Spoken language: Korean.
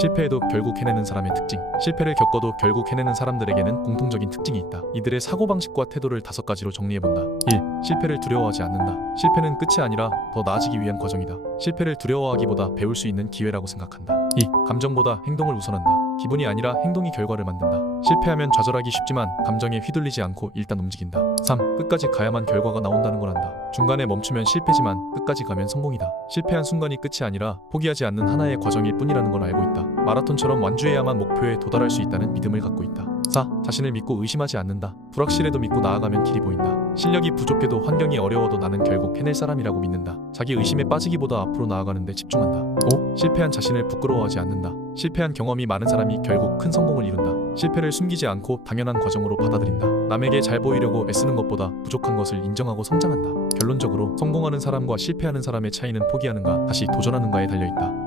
실패해도 결국 해내는 사람의 특징. 실패를 겪어도 결국 해내는 사람들에게는 공통적인 특징이 있다. 이들의 사고방식과 태도를 다섯 가지로 정리해본다. 1. 실패를 두려워하지 않는다. 실패는 끝이 아니라 더 나아지기 위한 과정이다. 실패를 두려워하기보다 배울 수 있는 기회라고 생각한다. 2. 감정보다 행동을 우선한다. 기분이 아니라 행동이 결과를 만든다. 실패하면 좌절하기 쉽지만 감정에 휘둘리지 않고 일단 움직인다. 3. 끝까지 가야만 결과가 나온다는 걸 안다. 중간에 멈추면 실패지만 끝까지 가면 성공이다. 실패한 순간이 끝이 아니라 포기하지 않는 하나의 과정일 뿐이라는 걸 알고 있다. 마라톤처럼 완주해야만 목표에 도달할 수 있다는 믿음을 갖고 있다. 4. 자신을 믿고 의심하지 않는다. 불확실해도 믿고 나아가면 길이 보인다. 실력이 부족해도 환경이 어려워도 나는 결국 해낼 사람이라고 믿는다. 자기 의심에 빠지기보다 앞으로 나아가는데 집중한다. 5. 실패한 자신을 부끄러워하지 않는다. 실패한 경험이 많은 사람이 결국 큰 성공을 이룬다. 실패를 숨기지 않고 당연한 과정으로 받아들인다. 남에게 잘 보이려고 애쓰는 것보다 부족한 것을 인정하고 성장한다. 결론적으로 성공하는 사람과 실패하는 사람의 차이는 포기하는가 다시 도전하는가에 달려 있다.